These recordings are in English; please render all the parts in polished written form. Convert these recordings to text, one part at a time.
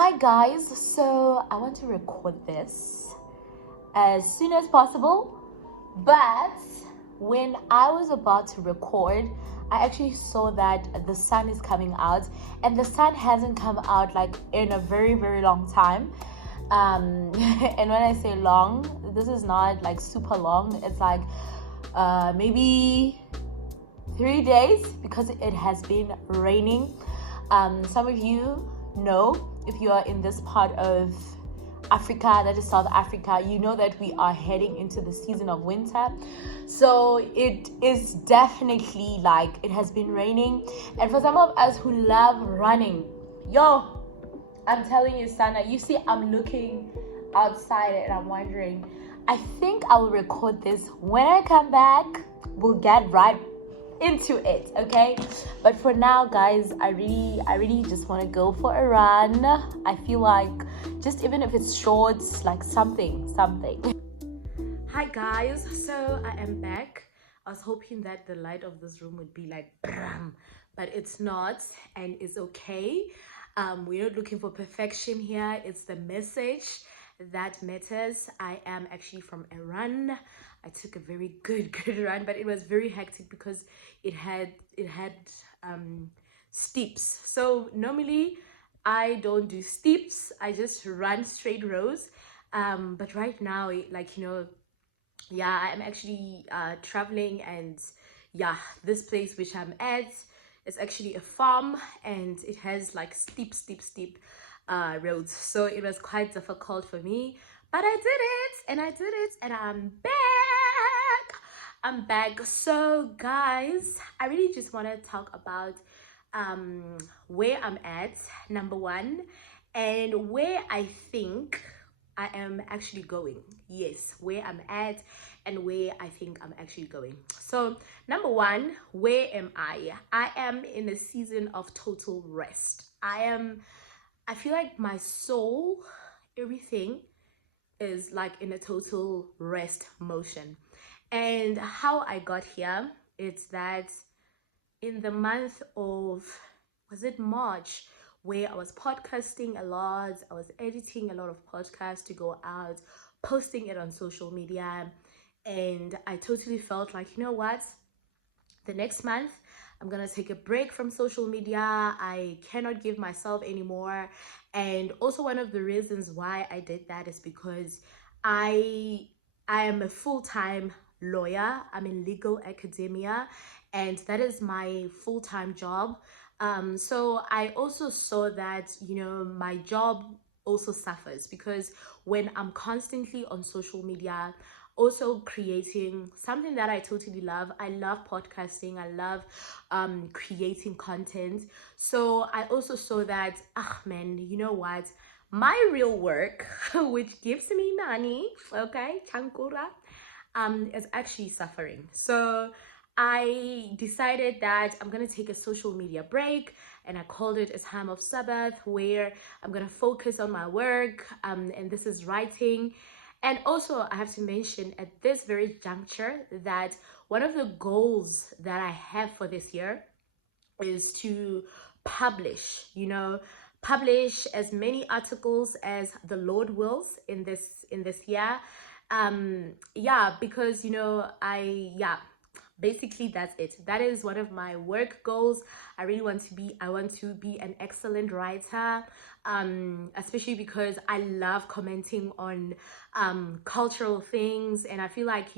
Hi guys, so I want to record this as soon as possible, but when I was about to record, I actually saw that the sun is coming out, and the sun hasn't come out like in a very, very long time. And when I say long, this is not like super long, it's like maybe 3 days because it has been raining. Some of you know, if you are in this part of Africa, that is South Africa, you know that we are heading into the season of winter. So it is definitely like it has been raining. And for some of us who love running, yo, I'm telling you, Sana, you see, I'm looking outside and I'm wondering, I think I will record this when I come back. We'll get right into it, okay? But for now, guys, I really just want to go for a run. I feel like just even if it's short, like something. Hi guys, so I am back. I was hoping that the light of this room would be like but it's not, and it's okay. We're not looking for perfection here. It's the message that matters. I am actually from Iran. I took a very good run, but it was very hectic because it had steeps. So normally I don't do steeps. I just run straight rows. But right now, like, yeah, I'm actually traveling, and yeah, this place which I'm at is actually a farm, and it has like steep roads, so it was quite difficult for me, but I did it, and I'm back. So guys, I really just want to talk about where I'm at, number one, and where I think I am actually going. Yes, where I'm at and where I think I'm actually going. So number one, where am I? I am in a season of total rest. I feel like my soul, everything is like in a total rest motion. And how I got here, it's that in the month of, was it March, where I was podcasting a lot, I was editing a lot of podcasts to go out, posting it on social media, and I totally felt like, you know what, the next month I'm gonna take a break from social media. I cannot give myself anymore. And also one of the reasons why I did that is because I am a full-time lawyer. I'm in legal academia, and that is my full-time job. So I also saw that, my job also suffers because when I'm constantly on social media, also creating something that I totally love. I love podcasting. I love creating content. So I also saw that, man, you know what? My real work, which gives me money, okay, chankura, is actually suffering. So I decided that I'm gonna take a social media break, and I called it a time of Sabbath, where I'm gonna focus on my work, and this is writing. And also, I have to mention at this very juncture that one of the goals that I have for this year is to publish, publish as many articles as the Lord wills in this year. Yeah, because basically that's it. That is one of my work goals. I want to be an excellent writer, especially because I love commenting on cultural things, and I feel like,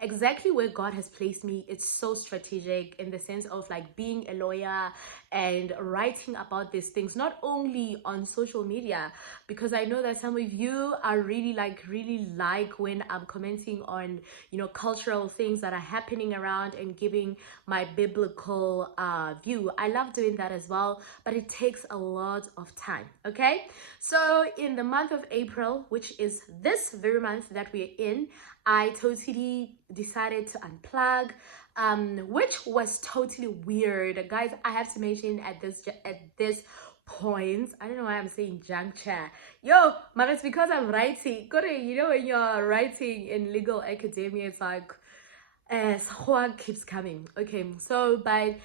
exactly where God has placed me, it's so strategic in the sense of like being a lawyer and writing about these things, not only on social media, because I know that some of you are really like when I'm commenting on, cultural things that are happening around and giving my biblical view. I love doing that as well, but it takes a lot of time. Okay, so in the month of April, which is this very month that we're in, I totally decided to unplug, which was totally weird, guys. I have to mention at this point, I don't know why I'm saying juncture, but it's because I'm writing. When you're writing in legal academia, it's like Juan keeps coming. Okay, so but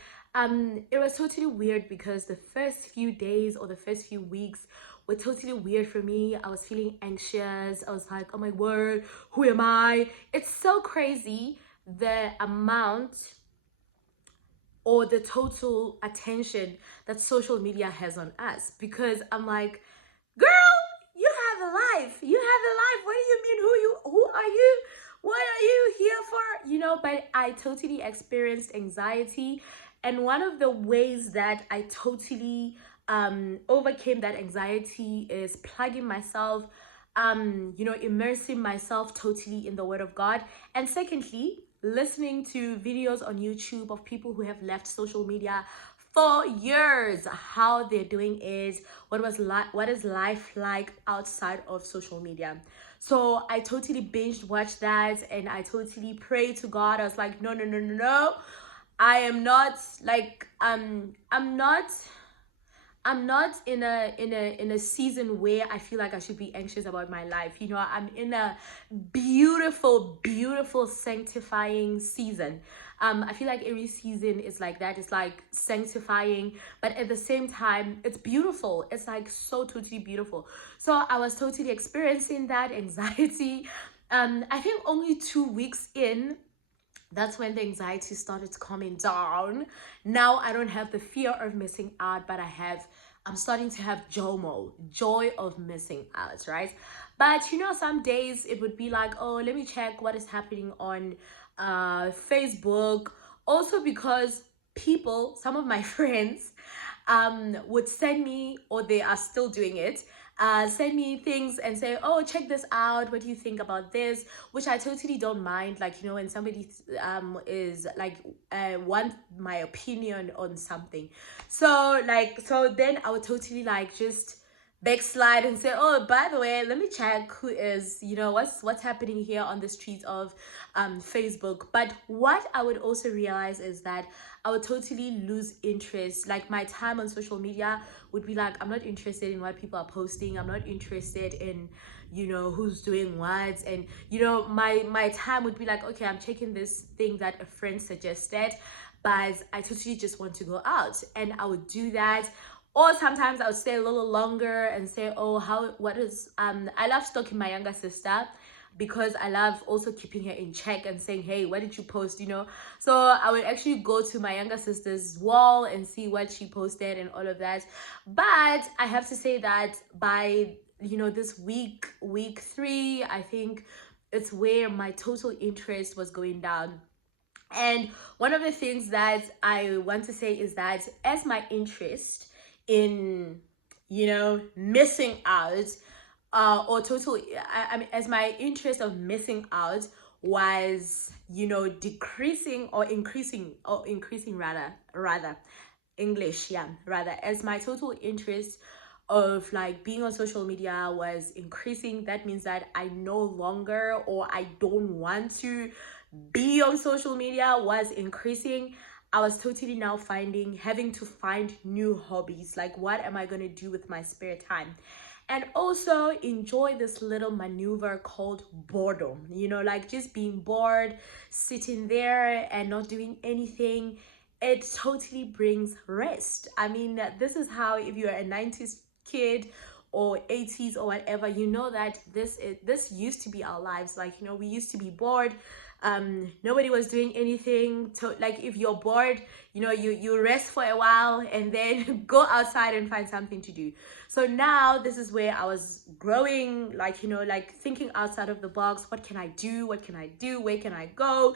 it was totally weird because the first few days or the first few weeks were totally weird for me. I was feeling anxious. I was like, oh my word, who am I? It's so crazy the amount or the total attention that social media has on us, because I'm like, girl, you have a life. You have a life. What do you mean? Who are you? What are you here for? You know, but I totally experienced anxiety. And one of the ways that I totally overcame that anxiety is plugging myself, immersing myself totally in the Word of God. And secondly, listening to videos on YouTube of people who have left social media for years, how they're doing it, what is life like outside of social media. So I totally binge watched that, and I totally prayed to God. I was like, no, no, no, no, no. I am not like I'm not in a season where I feel like I should be anxious about my life. You know, I'm in a beautiful sanctifying season. I feel like every season is like that. It's like sanctifying, but at the same time, it's beautiful. It's like so totally beautiful. So I was totally experiencing that anxiety. I think only 2 weeks in, that's when the anxiety started coming down. Now I don't have the fear of missing out, but I'm starting to have JOMO, joy of missing out, right? But you know, some days it would be like, oh, let me check what is happening on Facebook. Also because people, some of my friends, would send me, or they are still doing it, send me things and say, oh, check this out, what do you think about this? Which I totally don't mind, like, you know, when somebody is like want my opinion on something. So then I would totally like just backslide and say, oh, by the way, let me check who is, you know, what's happening here on the streets of Facebook. But what I would also realize is that I would totally lose interest. Like, my time on social media would be like, I'm not interested in what people are posting. I'm not interested in, you know, who's doing what. And, you know, my time would be like, okay, I'm checking this thing that a friend suggested, but I totally just want to go out. And I would do that. Or sometimes I would stay a little longer and say, oh, I love stalking my younger sister, because I love also keeping her in check and saying, hey, what did you post, you know? So I would actually go to my younger sister's wall and see what she posted and all of that. But I have to say that by, you know, this week 3, I think it's where my total interest was going down. And one of the things that I want to say is that as my interest in, you know, missing out, or total, I mean, as my interest of missing out was, you know, decreasing or increasing rather English, yeah, rather, as my total interest of like being on social media was increasing, that means that I no longer, or I don't want to be on social media, was increasing. I was totally now having to find new hobbies. Like, what am I going to do with my spare time? And also enjoy this little maneuver called boredom. You know, like just being bored, sitting there and not doing anything. It totally brings rest. I mean, this is how, if you're a 90s kid or 80s or whatever, you know that this used to be our lives. Like, you know, we used to be bored. Nobody was doing anything. Like, if you're bored, you know, you rest for a while and then go outside and find something to do. So now this is where I was growing, like, you know, like thinking outside of the box. What can I do? Where can I go?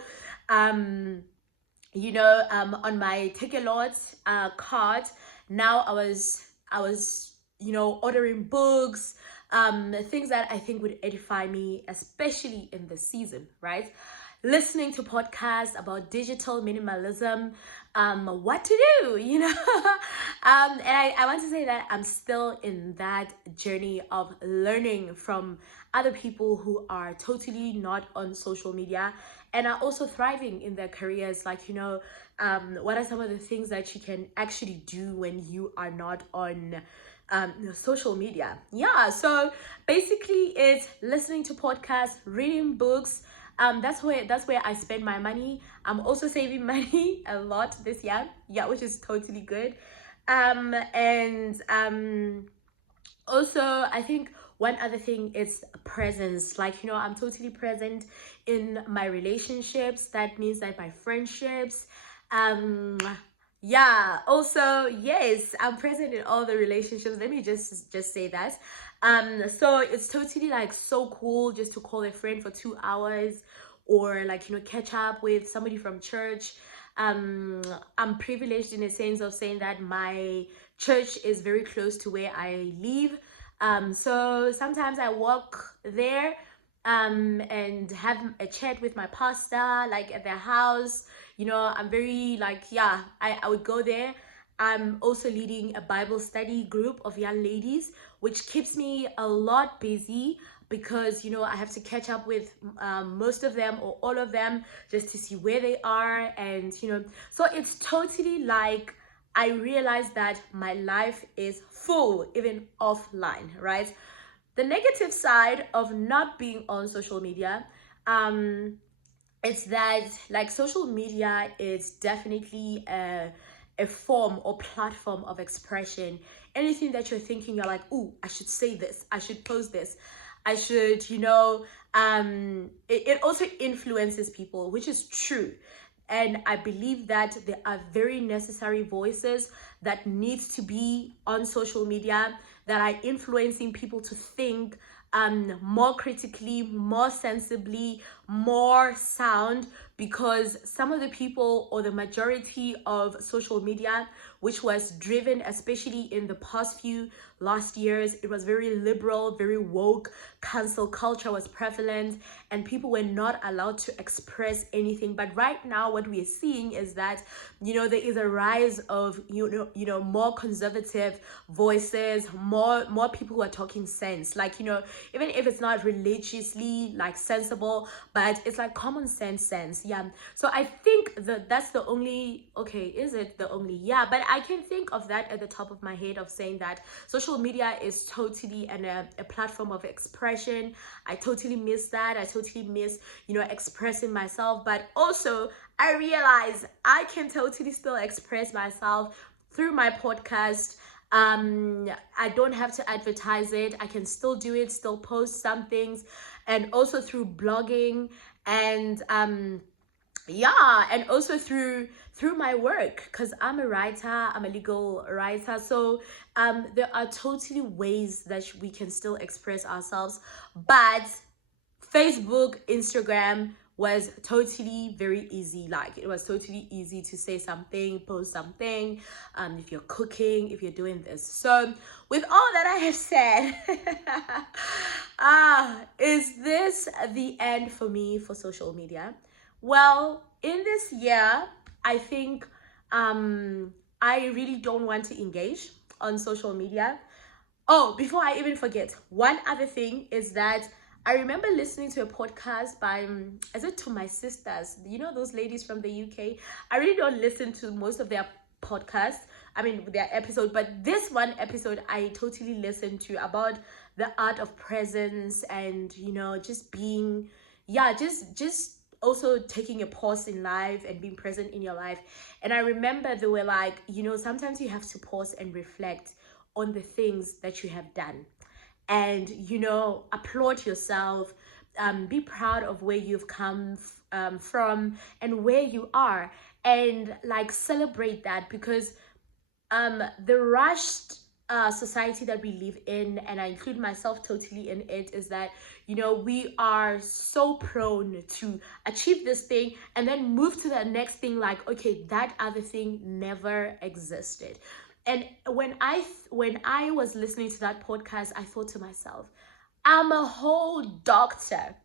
You know, on my Takealot card, now I was, you know, ordering books, things that I think would edify me, especially in this season, right? Listening to podcasts about digital minimalism, what to do, you know. And I want to say that I'm still in that journey of learning from other people who are totally not on social media and are also thriving in their careers. Like, you know, what are some of the things that you can actually do when you are not on social media? Yeah, so basically it's listening to podcasts, reading books. That's where I spend my money. I'm also saving money a lot this year, yeah, which is totally good. And Also, I think one other thing is presence. Like, I'm totally present in my relationships. That means that my friendships, um yeah, also, yes, I'm present in all the relationships. Let me just say that. So it's totally like so cool just to call a friend for 2 hours, or like, catch up with somebody from church. um I'm privileged in a sense of saying that my church is very close to where I live. So sometimes I walk there and have a chat with my pastor, like at their house. I'm very like, yeah, I would go there. I'm also leading a Bible study group of young ladies, which keeps me a lot busy because I have to catch up with most of them or all of them just to see where they are. And so it's totally like I realized that my life is full even offline, right? The negative side of not being on social media, um it's that like social media is definitely a form or platform of expression. Anything that you're thinking, you're like, "Ooh, I should say this, I should post this, I should," it also influences people, which is true. And I believe that there are very necessary voices that needs to be on social media, that are influencing people to think more critically, more sensibly, more sound. Because some of the people, or the majority of social media, which was driven, especially in the past few last years, it was very liberal, very woke. Cancel culture was prevalent, and people were not allowed to express anything. But right now, what we are seeing is that there is a rise of more conservative voices, more people who are talking sense. Like, even if it's not religiously like sensible, but it's like common sense. Yeah. So I think that that's the only, okay, is it the only? Yeah, but I can think of that at the top of my head, of saying that social media is totally a platform of expression. I totally miss that. I totally miss expressing myself. But also I realize I can totally still express myself through my podcast. I don't have to advertise it. I can still do it, still post some things, and also through blogging. And yeah, and also through my work, because I'm a writer, I'm a legal writer. So there are totally ways that we can still express ourselves. But Facebook, Instagram was totally very easy. Like, it was totally easy to say something, post something, if you're cooking, if you're doing this. So with all that I have said, is this the end for me for social media? Well, in this year, I think I really don't want to engage on social media. Oh, before I even forget, one other thing is that I remember listening to a podcast by, is it To My Sisters? Those ladies from the UK? I really don't listen to most of their podcasts, I mean, their episode, but this one episode I totally listened to, about the art of presence, and, just being, yeah, just also taking a pause in life and being present in your life. And I remember they were like, sometimes you have to pause and reflect on the things that you have done, and applaud yourself. Be proud of where you've come from and where you are, and like celebrate that. Because the rushed society that we live in, and I include myself totally in it, is that we are so prone to achieve this thing and then move to the next thing, like, okay, that other thing never existed. And when I was listening to that podcast, I thought to myself, I'm a whole doctor.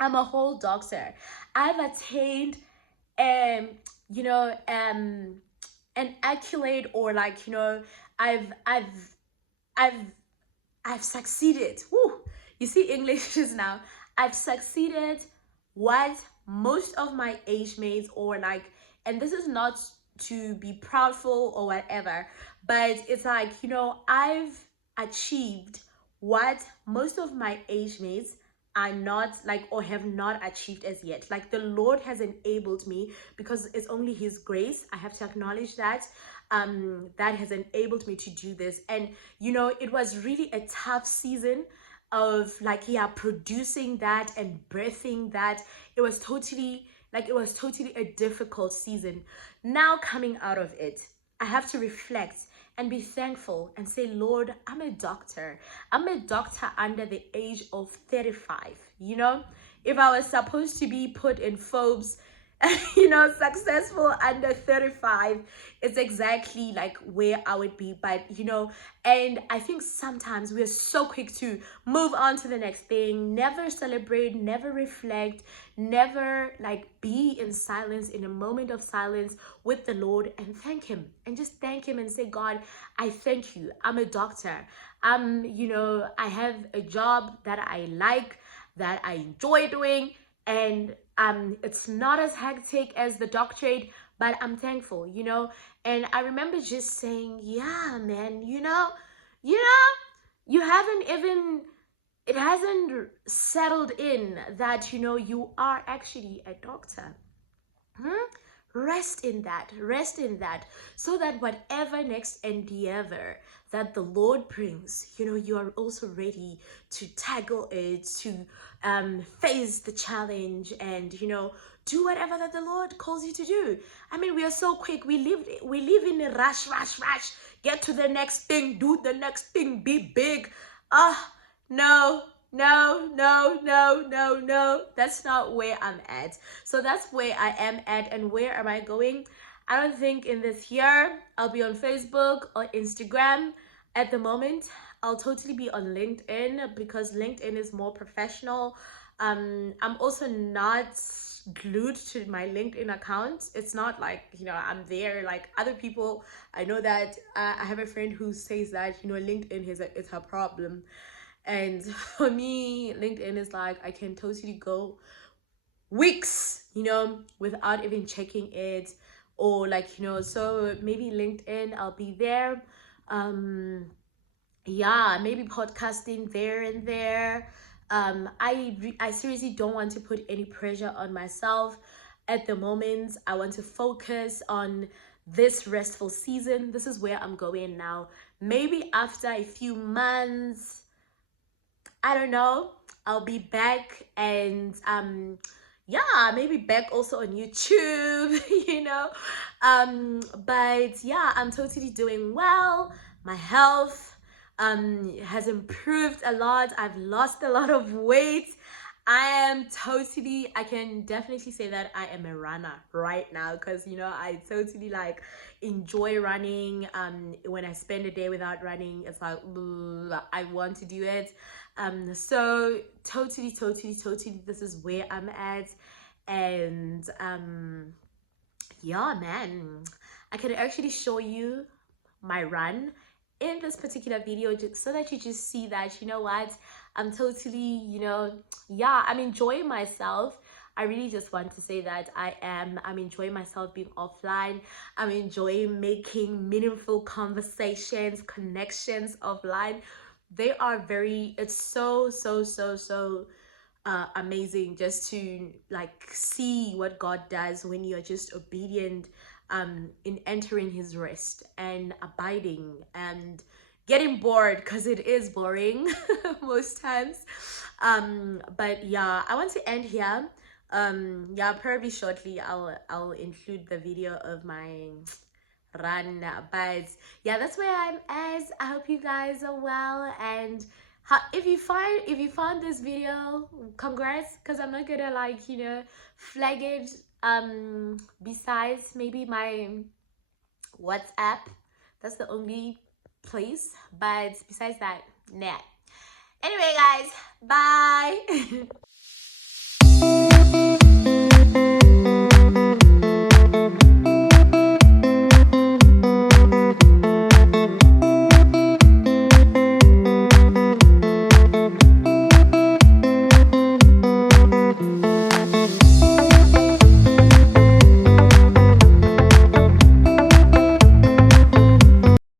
I'm a whole doctor. I've attained um you know um an accolade, or like, I've I've I've I've succeeded. Woo! You see English just now. I've succeeded what most of my age mates, or like, and this is not to be proudful or whatever, but it's like, I've achieved what most of my age mates are not, like, or have not achieved as yet. Like, the Lord has enabled me, because it's only His grace. I have to acknowledge that. that has enabled me to do this. And you know, it was really a tough season of like, yeah, producing that and birthing that. It was totally a difficult season. Now coming out of it, I have to reflect and be thankful and say, Lord, I'm a doctor. I'm a doctor under the age of 35. You know, if I was supposed to be put in Forbes, you know, successful under 35, it's exactly like where I would be. But you know, and I think sometimes we're so quick to move on to the next thing, never celebrate, never reflect, never like be in silence, in a moment of silence with the Lord, and thank him, and just thank him and say, God, I thank you. I'm a doctor. You know, I have a job that I like, that I enjoy doing, and it's not as hectic as the doctorate, but I'm thankful, you know. And I remember just saying, yeah, man, you haven't even, it hasn't settled in that, you know, you are actually a doctor. Rest in that, so that whatever next endeavor that the Lord brings, you know, you are also ready to tackle it, to face the challenge, and you know, do whatever that the Lord calls you to do. I mean, we are so quick. We live in a rush. Get to the next thing, do the next thing, be big. No, no, no, no, no, no. That's not where I'm at. So that's where I am at. And where am I going? I don't think in this year I'll be on Facebook or Instagram at the moment. I'll totally be on LinkedIn because LinkedIn is more professional. I'm also not glued to my LinkedIn account. It's not like, you know, I'm there like other people. I know that I have a friend who says that, you know, LinkedIn is her problem. And for me, LinkedIn is like, I can totally go weeks, you know, without even checking it, or like, you know, so maybe LinkedIn, I'll be there. Yeah, maybe podcasting there and there. I seriously don't want to put any pressure on myself at the moment. I want to focus on this restful season. This is where I'm going now. Maybe after a few months, I don't know, I'll be back, and yeah, maybe back also on YouTube, you know. But yeah, I'm totally doing well. My health has improved a lot. I've lost a lot of weight. I can definitely say that I am a runner right now, because you know, I totally like enjoy running. When I spend a day without running, it's like, I want to do it. So totally, this is where I'm at. And yeah, man, I can actually show you my run in this particular video, just so that you just see that, you know what, I'm totally, you know, yeah, I'm enjoying myself. I really just want to say that I'm enjoying myself being offline. I'm enjoying making meaningful conversations, connections offline. They are very, it's so amazing just to like see what God does when you're just obedient in entering his rest and abiding and getting bored, because it is boring most times. But yeah, I want to end here. Yeah, probably shortly I'll include the video of my run. But yeah, that's where I'm at. I hope you guys are well, and if you found this video, congrats, because I'm not gonna like, you know, flag it besides maybe my WhatsApp. That's the only place, but besides that, nah. Anyway guys, bye.